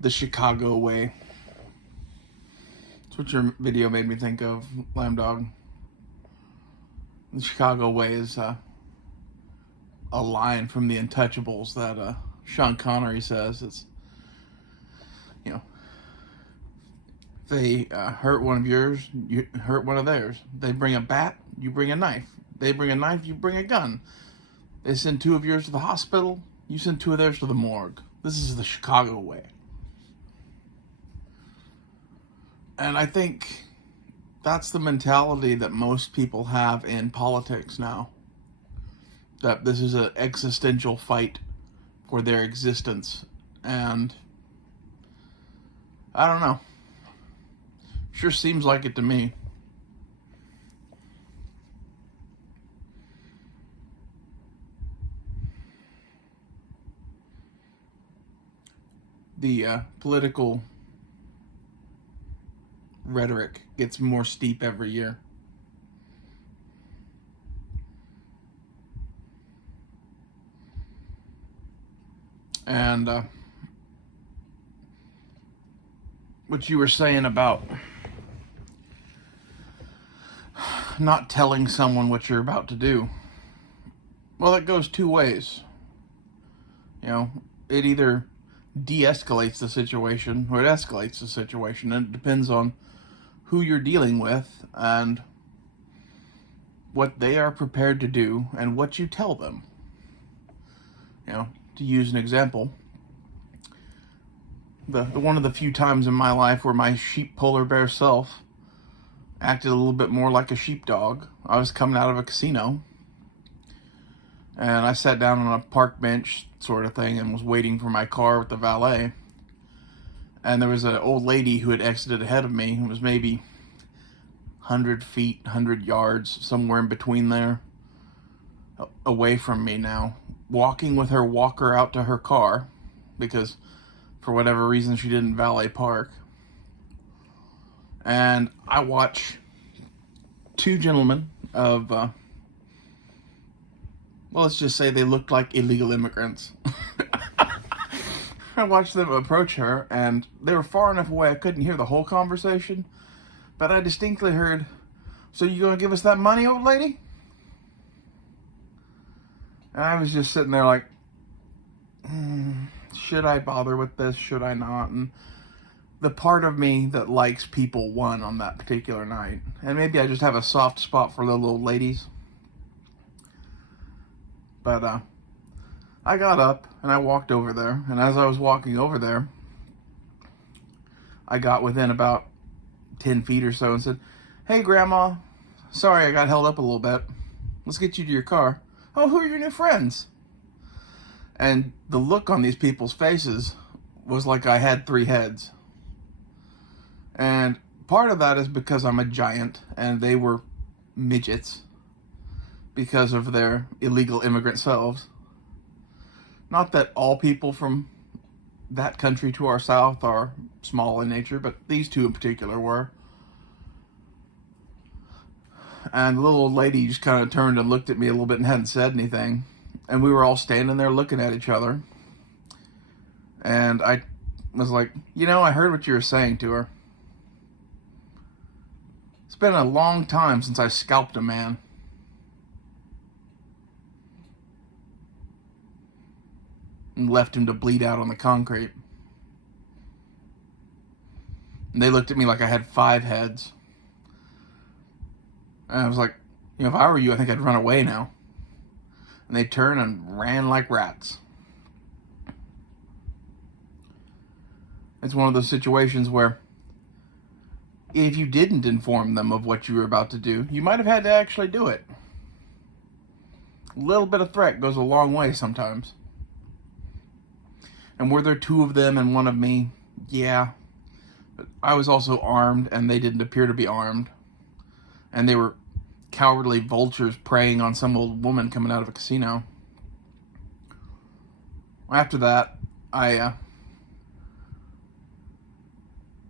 The Chicago way. That's what your video made me think of, Lamb Dog. The Chicago way is a line from The Untouchables that Sean Connery says. It's, you know, they hurt one of yours, you hurt one of theirs. They bring a bat, you bring a knife. They bring a knife, you bring a gun. They send two of yours to the hospital, you send two of theirs to the morgue. This is the Chicago way. And I think that's the mentality that most people have in politics now. That this is an existential fight for their existence. And I don't know. Sure seems like it to me. The political rhetoric gets more steep every year. And what you were saying about not telling someone what you're about to do, well, that goes two ways. You know, it either de-escalates the situation or it escalates the situation, and it depends on who you're dealing with and what they are prepared to do and what you tell them. You know, to use an example, the one of the few times in my life where my sheep polar bear self acted a little bit more like a sheepdog. I was coming out of a casino and I sat down on a park bench sort of thing and was waiting for my car with the valet. And there was an old lady who had exited ahead of me. It was maybe 100 feet, 100 yards, somewhere in between there, away from me now, walking with her walker out to her car because for whatever reason she didn't valet park. And I watch two gentlemen of, well, let's just say they looked like illegal immigrants. I watched them approach her, and they were far enough away I couldn't hear the whole conversation, but I distinctly heard, "So you gonna give us that money, old lady?" And I was just sitting there like, should I bother with this? Should I not? And the part of me that likes people won on that particular night. And maybe I just have a soft spot for little old ladies. But I got up and I walked over there. And as I was walking over there, I got within about 10 feet or so and said, "Hey, Grandma, sorry I got held up a little bit. Let's get you to your car." "Oh, who are your new friends?" And the look on these people's faces was like I had three heads. And part of that is because I'm a giant and they were midgets because of their illegal immigrant selves. Not that all people from that country to our south are small in nature, but these two in particular were. And the little old lady just kind of turned and looked at me a little bit and hadn't said anything. And we were all standing there looking at each other. And I was like, I heard what you were saying to her. It's been a long time since I scalped a man. And left him to bleed out on the concrete. And they looked at me like I had 5 heads. And I was like, if I were you, I think I'd run away now. And they turned and ran like rats. It's one of those situations where if you didn't inform them of what you were about to do, you might have had to actually do it. A little bit of threat goes a long way sometimes. And were there 2 of them and 1 of me? Yeah. But I was also armed, and they didn't appear to be armed. And they were cowardly vultures preying on some old woman coming out of a casino. After that, I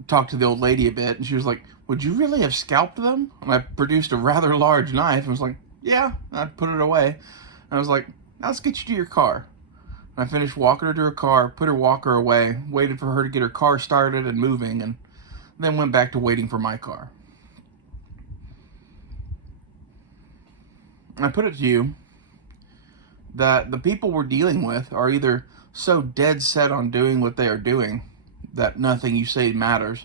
talked to the old lady a bit, and she was like, "Would you really have scalped them?" And I produced a rather large knife and was like, "Yeah." And I put it away. And I was like, "Now let's get you to your car." I finished walking her to her car, put her walker away, waited for her to get her car started and moving, and then went back to waiting for my car. And I put it to you that the people we're dealing with are either so dead set on doing what they are doing that nothing you say matters,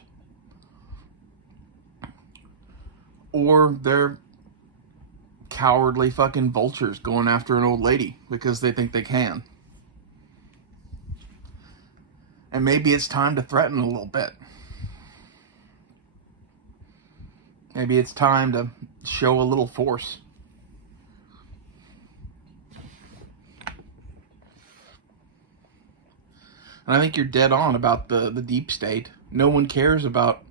or they're cowardly fucking vultures going after an old lady because they think they can. And maybe it's time to threaten a little bit. Maybe it's time to show a little force. And I think you're dead on about the deep state. No one cares about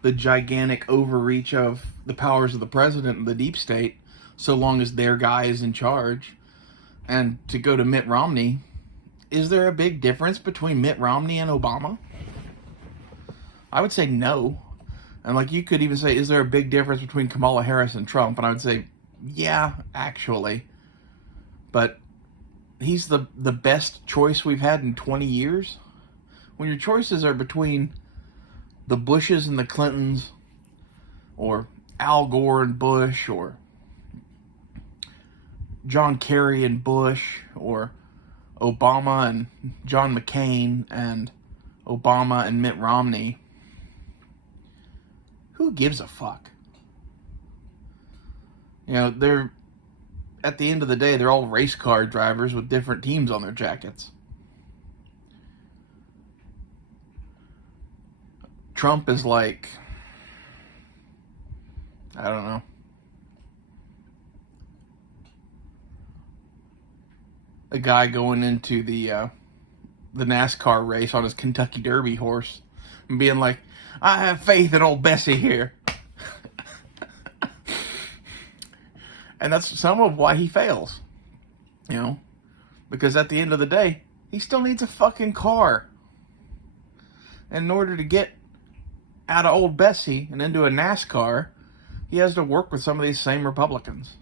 the gigantic overreach of the powers of the president and the deep state so long as their guy is in charge. And to go to Mitt Romney, is there a big difference between Mitt Romney and Obama? I would say no. And like you could even say, is there a big difference between Kamala Harris and Trump? And I would say, yeah, actually. But he's the best choice we've had in 20 years. When your choices are between the Bushes and the Clintons, or Al Gore and Bush, or John Kerry and Bush, or Obama and John McCain, and Obama and Mitt Romney, who gives a fuck? You know, they're, at the end of the day, they're all race car drivers with different teams on their jackets. Trump is like, I don't know, a guy going into the NASCAR race on his Kentucky Derby horse and being like, I have faith in old Bessie here. And that's some of why he fails. You know? Because at the end of the day, he still needs a fucking car. And in order to get out of old Bessie and into a NASCAR, he has to work with some of these same Republicans.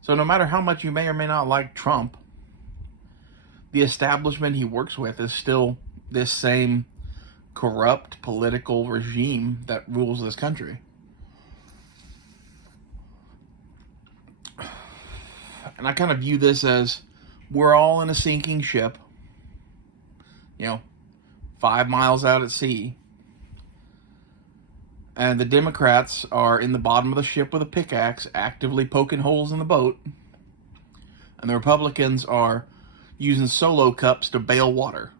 So no matter how much you may or may not like Trump, the establishment he works with is still this same corrupt political regime that rules this country. And I kind of view this as we're all in a sinking ship, 5 miles out at sea. And the Democrats are in the bottom of the ship with a pickaxe, actively poking holes in the boat. And the Republicans are using solo cups to bail water.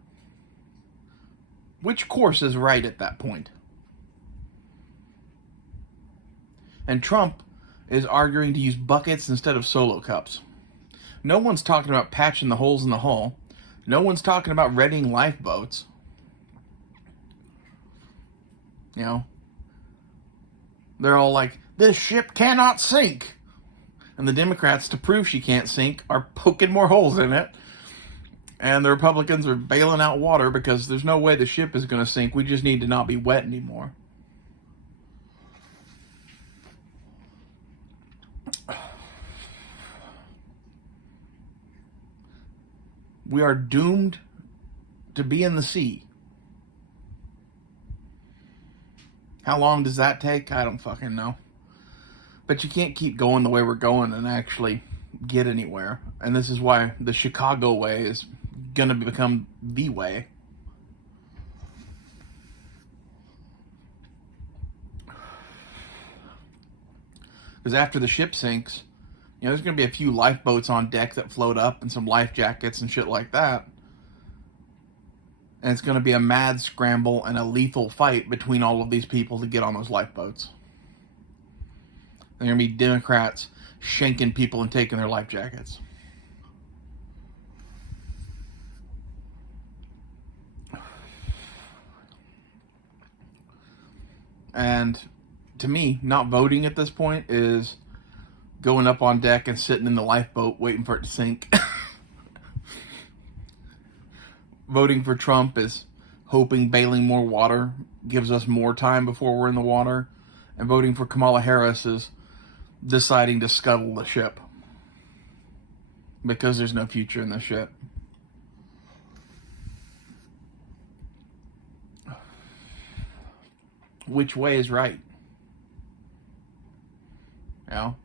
Which course is right at that point? And Trump is arguing to use buckets instead of solo cups. No one's talking about patching the holes in the hull. No one's talking about readying lifeboats. They're all like, this ship cannot sink. And the Democrats, to prove she can't sink, are poking more holes in it. And the Republicans are bailing out water because there's no way the ship is going to sink. We just need to not be wet anymore. We are doomed to be in the sea. How long does that take? I don't fucking know. But you can't keep going the way we're going and actually get anywhere. And this is why the Chicago way is going to become the way. Because after the ship sinks, there's going to be a few lifeboats on deck that float up and some life jackets and shit like that. And it's going to be a mad scramble and a lethal fight between all of these people to get on those lifeboats. There are going to be Democrats shanking people and taking their life jackets. And to me, not voting at this point is going up on deck and sitting in the lifeboat waiting for it to sink. Voting for Trump is hoping bailing more water gives us more time before we're in the water. And voting for Kamala Harris is deciding to scuttle the ship. Because there's no future in this shit. which way is right. You know?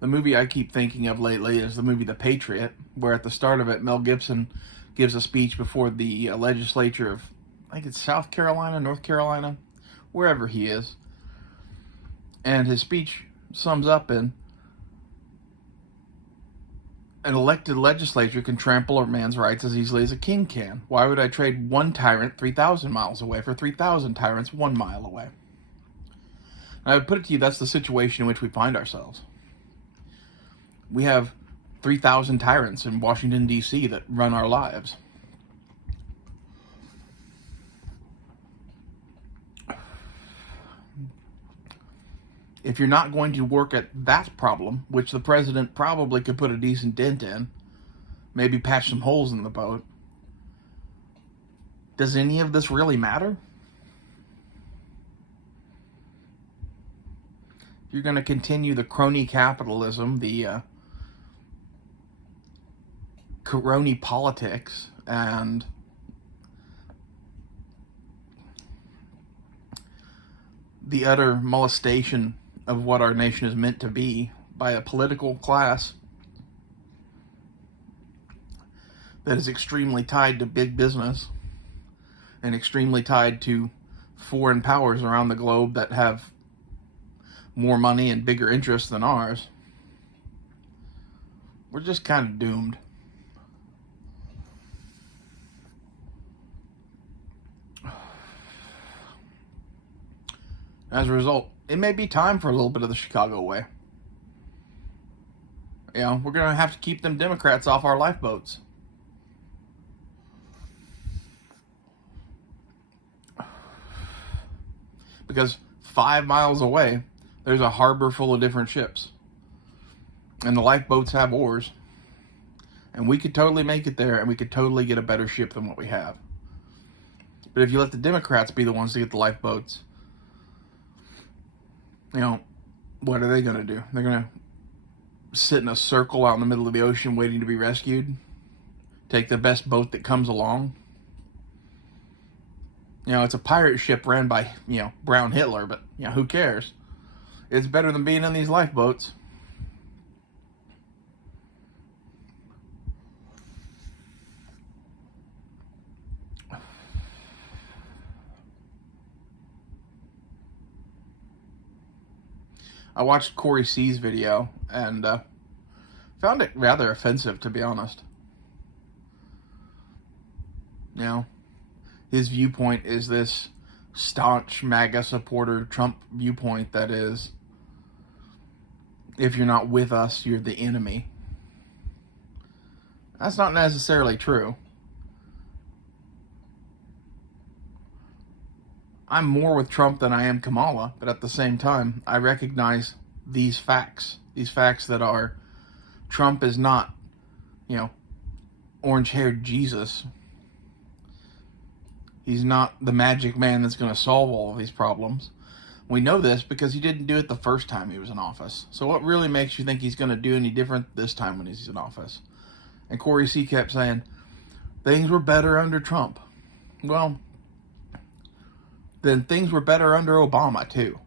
The movie I keep thinking of lately is the movie The Patriot, where at the start of it, Mel Gibson gives a speech before the legislature of, I think it's South Carolina, North Carolina, wherever he is. And his speech sums up in, an elected legislature can trample a man's rights as easily as a king can. Why would I trade one tyrant 3,000 miles away for 3,000 tyrants 1 mile away? And I would put it to you, that's the situation in which we find ourselves. We have 3,000 tyrants in Washington, D.C. that run our lives. If you're not going to work at that problem, which the president probably could put a decent dent in, maybe patch some holes in the boat, does any of this really matter? If you're going to continue the crony capitalism, the crony politics, and the utter molestation of what our nation is meant to be by a political class that is extremely tied to big business and extremely tied to foreign powers around the globe that have more money and bigger interests than ours, we're just kind of doomed. As a result, it may be time for a little bit of the Chicago way. You know, we're going to have to keep them Democrats off our lifeboats. Because 5 miles away, there's a harbor full of different ships. And the lifeboats have oars. And we could totally make it there, and we could totally get a better ship than what we have. But if you let the Democrats be the ones to get the lifeboats, you know, what are they going to do? They're going to sit in a circle out in the middle of the ocean waiting to be rescued? Take the best boat that comes along? You know, it's a pirate ship ran by, you know, Brown Hitler, but, you know, who cares? It's better than being in these lifeboats. I watched Corey C's video and found it rather offensive, to be honest. You know, his viewpoint is this staunch MAGA supporter Trump viewpoint that is, if you're not with us, you're the enemy. That's not necessarily true. I'm more with Trump than I am Kamala, but at the same time, I recognize these facts. These facts that are, Trump is not, you know, orange-haired Jesus. He's not the magic man that's going to solve all of these problems. We know this because he didn't do it the first time he was in office. So what really makes you think he's going to do any different this time when he's in office? And Corey C kept saying, things were better under Trump. Well, then things were better under Obama, too.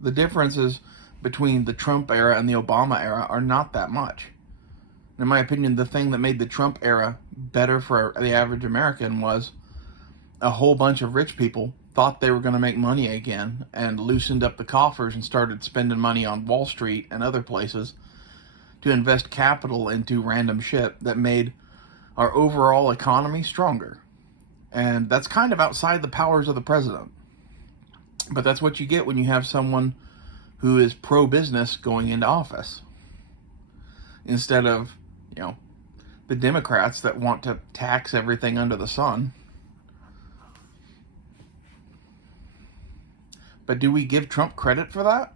The differences between the Trump era and the Obama era are not that much. In my opinion, the thing that made the Trump era better for the average American was a whole bunch of rich people thought they were going to make money again and loosened up the coffers and started spending money on Wall Street and other places to invest capital into random shit that made our overall economy stronger. And that's kind of outside the powers of the president. But that's what you get when you have someone who is pro-business going into office. Instead of, you know, the Democrats that want to tax everything under the sun. But do we give Trump credit for that?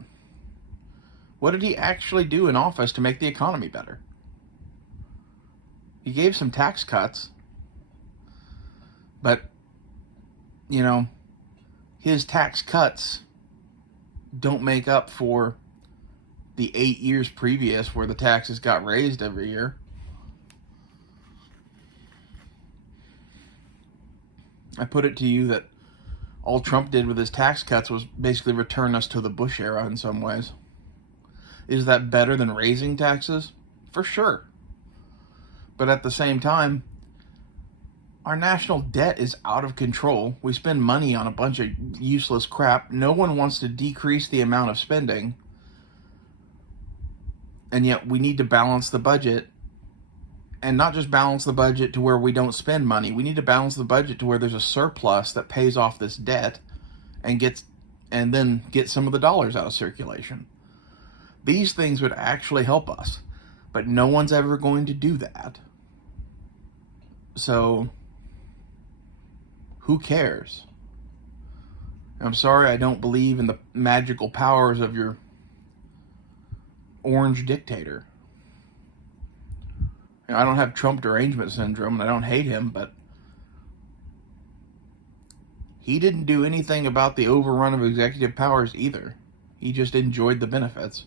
What did he actually do in office to make the economy better? He gave some tax cuts. But, you know, his tax cuts don't make up for the 8 years previous where the taxes got raised every year. I put it to you that all Trump did with his tax cuts was basically return us to the Bush era in some ways. Is that better than raising taxes? For sure. But at the same time, our national debt is out of control. We spend money on a bunch of useless crap. No one wants to decrease the amount of spending. And yet we need to balance the budget. And not just balance the budget to where we don't spend money. We need to balance the budget to where there's a surplus that pays off this debt and then get some of the dollars out of circulation. These things would actually help us. But no one's ever going to do that. So who cares? I'm sorry, I don't believe in the magical powers of your orange dictator. I don't have Trump derangement syndrome, and I don't hate him, but he didn't do anything about the overrun of executive powers either. He just enjoyed the benefits.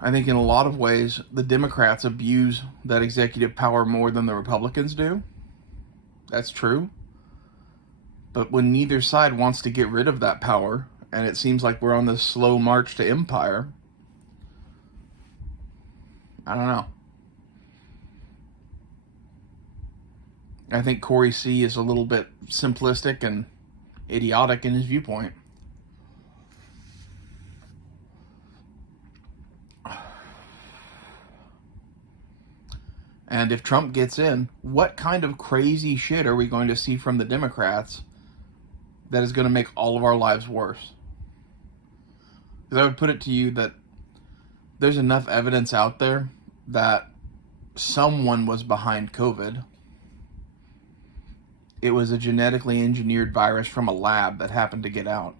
I think in a lot of ways, the Democrats abuse that executive power more than the Republicans do. That's true. But when neither side wants to get rid of that power, and it seems like we're on this slow march to empire, I don't know. I think Corey C. is a little bit simplistic and idiotic in his viewpoint. And if Trump gets in, what kind of crazy shit are we going to see from the Democrats that is going to make all of our lives worse? Because I would put it to you that there's enough evidence out there that someone was behind COVID. It was a genetically engineered virus from a lab that happened to get out.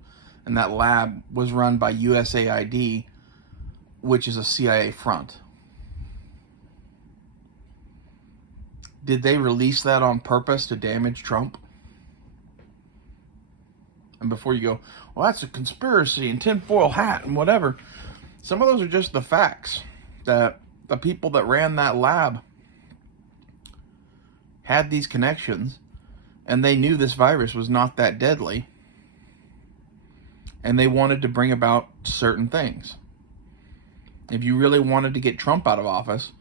And that lab was run by USAID, which is a CIA front. Did they release that on purpose to damage Trump? And before you go, well, that's a conspiracy and tinfoil hat and whatever. Some of those are just the facts. That the people that ran that lab had these connections, and they knew this virus was not that deadly, and they wanted to bring about certain things. If you really wanted to get Trump out of office,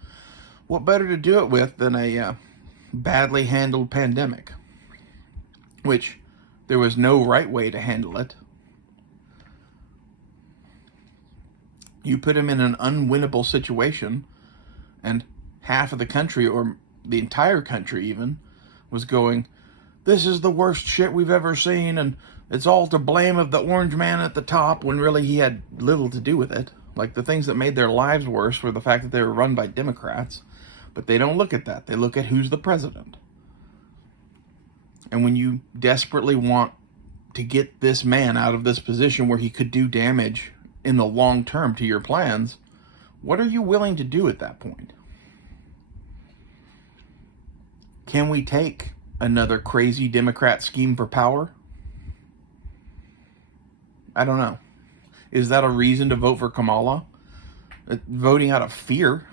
what better to do it with than a badly handled pandemic, which there was no right way to handle it. You put him in an unwinnable situation, and half of the country, or the entire country even, was going, this is the worst shit we've ever seen, and it's all to blame of the orange man at the top, when really he had little to do with it. Like, the things that made their lives worse were the fact that they were run by Democrats. But they don't look at that. They look at who's the president. And when you desperately want to get this man out of this position where he could do damage in the long term to your plans, what are you willing to do at that point? Can we take another crazy Democrat scheme for power? I don't know. Is that a reason to vote for Kamala? Voting out of fear.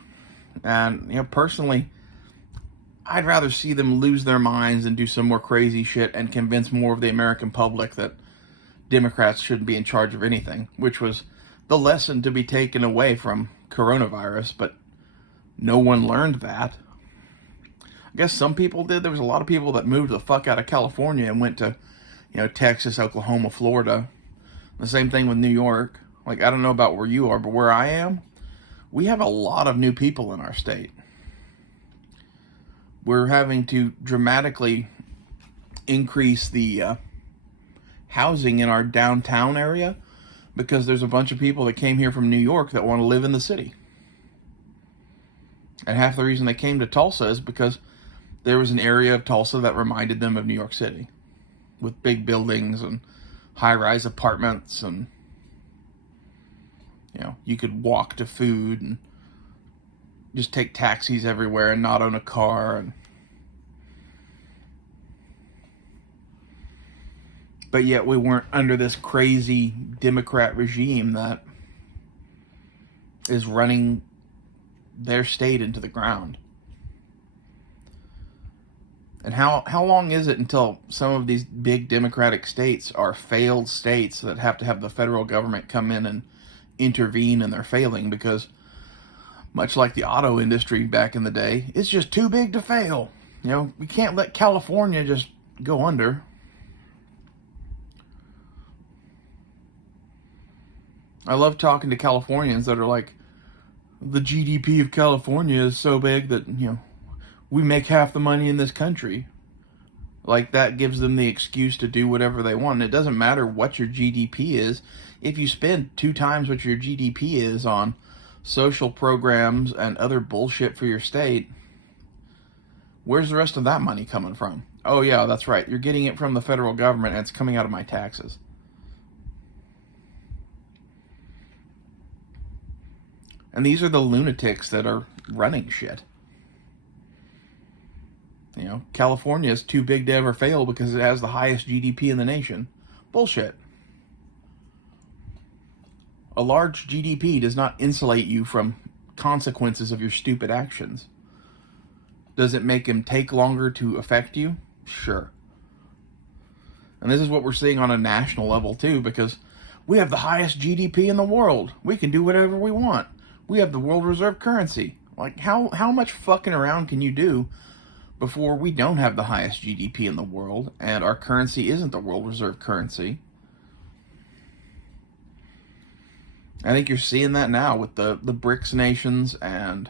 And, personally, I'd rather see them lose their minds and do some more crazy shit and convince more of the American public that Democrats shouldn't be in charge of anything, which was the lesson to be taken away from coronavirus, but no one learned that. I guess some people did. There was a lot of people that moved the fuck out of California and went to, Texas, Oklahoma, Florida. The same thing with New York. Like, I don't know about where you are, but where I am, we have a lot of new people in our state. We're having to dramatically increase the housing in our downtown area because there's a bunch of people that came here from New York that want to live in the city. And half the reason they came to Tulsa is because there was an area of Tulsa that reminded them of New York City, with big buildings and high-rise apartments, and you could walk to food and just take taxis everywhere and not own a car. But yet we weren't under this crazy Democrat regime that is running their state into the ground. And how long is it until some of these big democratic states are failed states that have to have the federal government come in and intervene, and they're failing because, much like the auto industry back in the day, it's just too big to fail. You know, we can't let California just go under. I love talking to Californians that are like, the GDP of California is so big that, we make half the money in this country. Like, that gives them the excuse to do whatever they want. And it doesn't matter what your GDP is. If you spend 2 times what your GDP is on social programs and other bullshit for your state, where's the rest of that money coming from? Oh yeah, that's right. You're getting it from the federal government and it's coming out of my taxes. And these are the lunatics that are running shit. California is too big to ever fail because it has the highest GDP in the nation. Bullshit. A large GDP does not insulate you from consequences of your stupid actions. Does it make them take longer to affect you? Sure. And this is what we're seeing on a national level too, because we have the highest GDP in the world. We can do whatever we want. We have the world reserve currency. Like, how much fucking around can you do before we don't have the highest GDP in the world and our currency isn't the world reserve currency? I think you're seeing that now with the BRICS nations and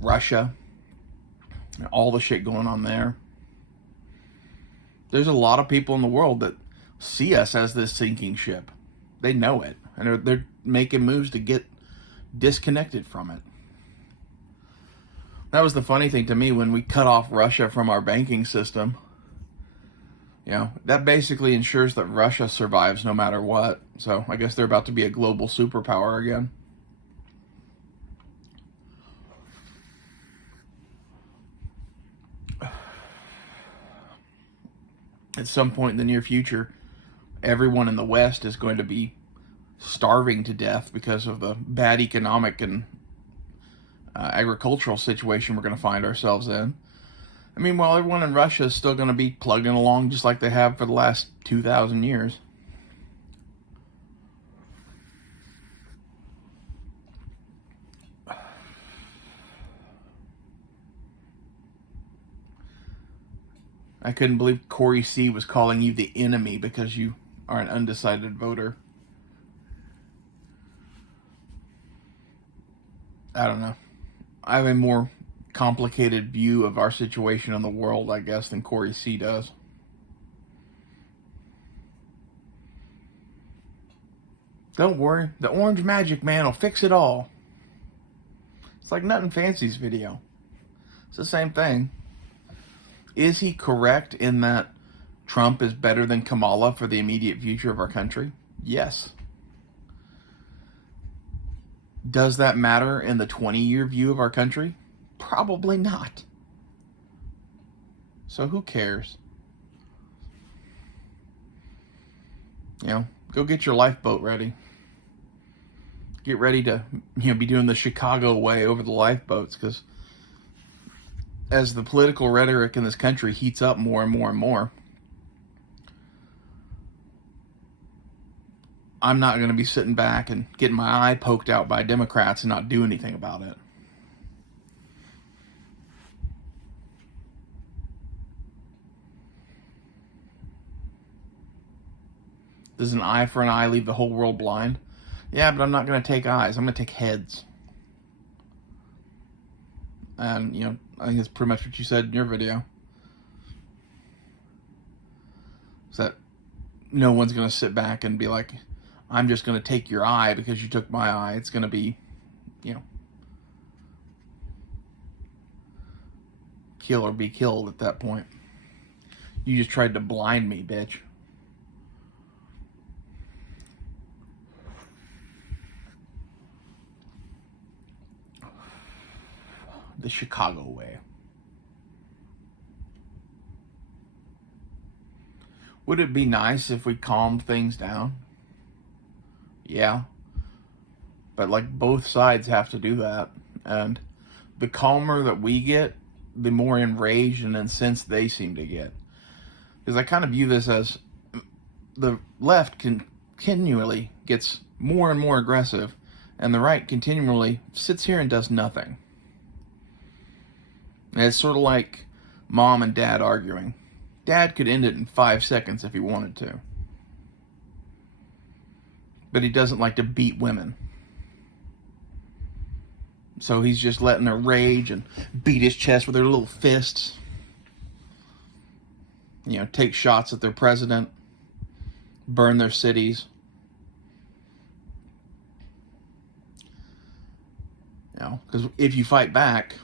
Russia, all the shit going on there. There's a lot of people in the world that see us as this sinking ship. They know it, and they're making moves to get disconnected from it. That was the funny thing to me when we cut off Russia from our banking system. That basically ensures that Russia survives no matter what. So I guess they're about to be a global superpower again. At some point in the near future, everyone in the West is going to be starving to death because of the bad economic and agricultural situation we're going to find ourselves in. I mean, while everyone in Russia is still going to be plugging along just like they have for the last 2,000 years. I couldn't believe Corey C. was calling you the enemy because you are an undecided voter. I don't know. I have a more complicated view of our situation in the world, I guess, than Corey C. does. Don't worry, the orange magic man will fix it all. It's like Nothing Fancy's video. It's the same thing. Is he correct in that Trump is better than Kamala for the immediate future of our country? Yes. Does that matter in the 20-year view of our country? Probably not. So who cares? Go get your lifeboat ready. Get ready to, be doing the Chicago way over the lifeboats, because as the political rhetoric in this country heats up more and more and more, I'm not going to be sitting back and getting my eye poked out by Democrats and not do anything about it. Does an eye for an eye leave the whole world blind? Yeah, but I'm not going to take eyes. I'm going to take heads. And, I think that's pretty much what you said in your video. Is that no one's going to sit back and be like, I'm just going to take your eye because you took my eye. It's going to be, kill or be killed at that point. You just tried to blind me, bitch. The Chicago way. Would it be nice if we calmed things down? Yeah. But both sides have to do that. And the calmer that we get, the more enraged and incensed they seem to get. Because I kind of view this as the left continually gets more and more aggressive, and the right continually sits here and does nothing. And it's sort of like mom and dad arguing. Dad could end it in 5 seconds if he wanted to. But he doesn't like to beat women. So he's just letting her rage and beat his chest with her little fists. You know, take shots at their president. Burn their cities. You know, because if you fight back,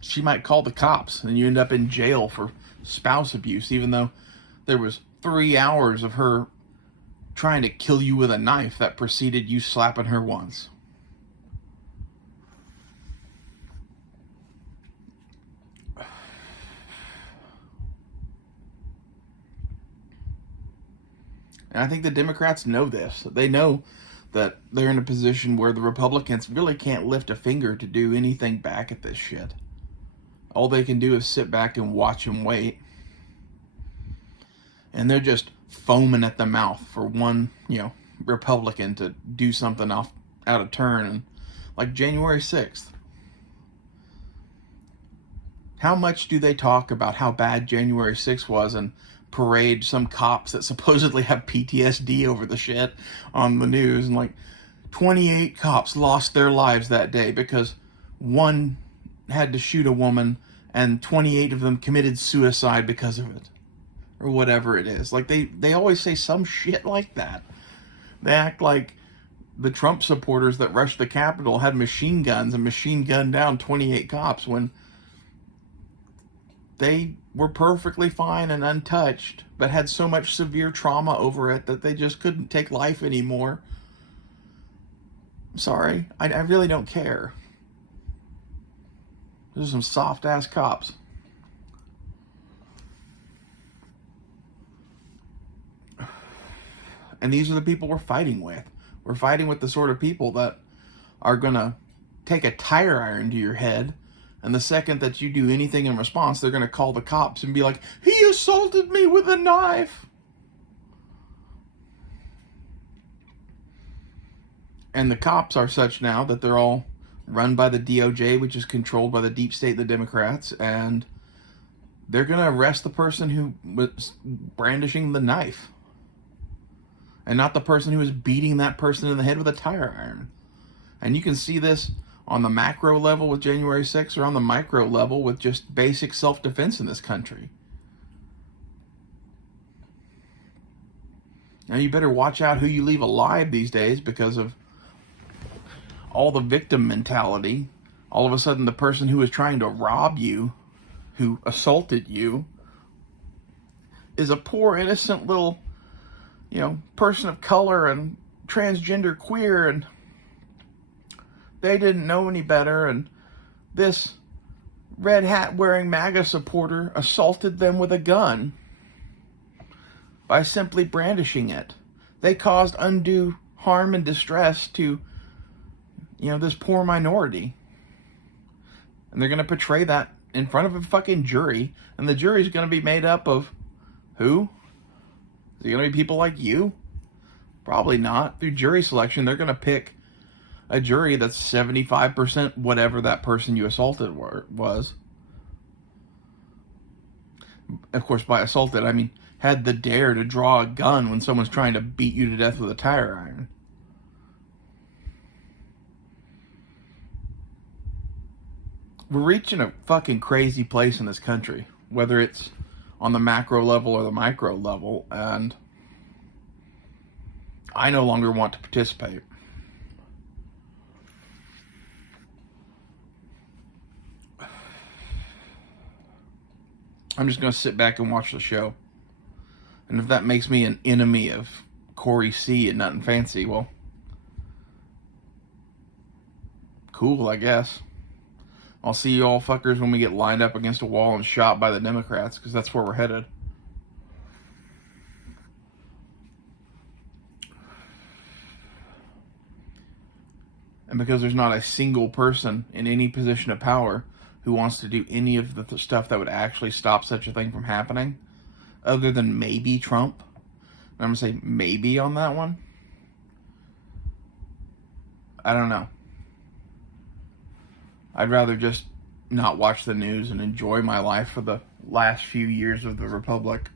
she might call the cops and you end up in jail for spouse abuse, even though there was 3 hours of her trying to kill you with a knife that preceded you slapping her once. And I think the Democrats know this. They know that they're in a position where the Republicans really can't lift a finger to do anything back at this shit. All they can do is sit back and watch and wait. And they're just foaming at the mouth for one, Republican to do something out of turn. And like January 6th. How much do they talk about how bad January 6th was and parade some cops that supposedly have PTSD over the shit on the news, and like 28 cops lost their lives that day because one had to shoot a woman and 28 of them committed suicide because of it, or whatever it is. Like they always say some shit like that. They act like the Trump supporters that rushed the Capitol had machine guns and machine gunned down 28 cops when they were perfectly fine and untouched, but had so much severe trauma over it that they just couldn't take life anymore. I'm sorry. I really don't care. Those are some soft-ass cops. And these are the people we're fighting with. We're fighting with the sort of people that are going to take a tire iron to your head, and the second that you do anything in response, they're going to call the cops and be like, he assaulted me with a knife. And the cops are such now that they're all run by the DOJ, which is controlled by the deep state, the Democrats, and they're going to arrest the person who was brandishing the knife, and not the person who was beating that person in the head with a tire iron. And you can see this on the macro level with January 6th, or on the micro level with just basic self-defense in this country. Now you better watch out who you leave alive these days, because of all the victim mentality. All of a sudden the person who was trying to rob you, who assaulted you, is a poor innocent little, person of color and transgender queer, and they didn't know any better, and this red hat wearing MAGA supporter assaulted them with a gun by simply brandishing it. They caused undue harm and distress to, this poor minority. And they're going to portray that in front of a fucking jury, and the jury's going to be made up of who? Is it going to be people like you? Probably not. Through jury selection, they're going to pick a jury that's 75% whatever that person you assaulted was. Of course, by assaulted, I mean had the dare to draw a gun when someone's trying to beat you to death with a tire iron. We're reaching a fucking crazy place in this country, whether it's on the macro level or the micro level, and I no longer want to participate. I'm just going to sit back and watch the show. And if that makes me an enemy of Corey C. and nothing fancy, well, cool, I guess. I'll see you all fuckers when we get lined up against a wall and shot by the Democrats, because that's where we're headed. And because there's not a single person in any position of power who wants to do any of the stuff that would actually stop such a thing from happening, other than maybe Trump. And I'm going to say maybe on that one. I don't know. I'd rather just not watch the news and enjoy my life for the last few years of the Republic.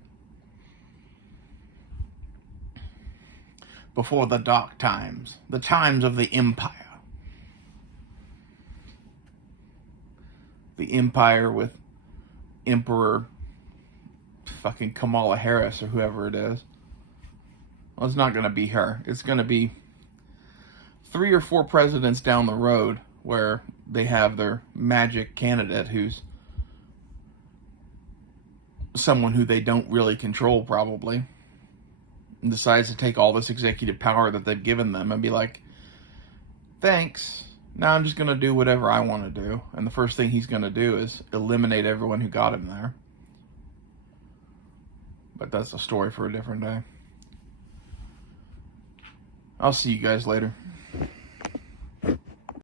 Before the dark times, the times of the Empire. The Empire with Emperor fucking Kamala Harris or whoever it is. Well, it's not going to be her. It's going to be 3 or 4 presidents down the road where they have their magic candidate who's someone who they don't really control probably, and decides to take all this executive power that they've given them and be like, thanks, now I'm just going to do whatever I want to do. And the first thing he's going to do is eliminate everyone who got him there. But that's a story for a different day. I'll see you guys later.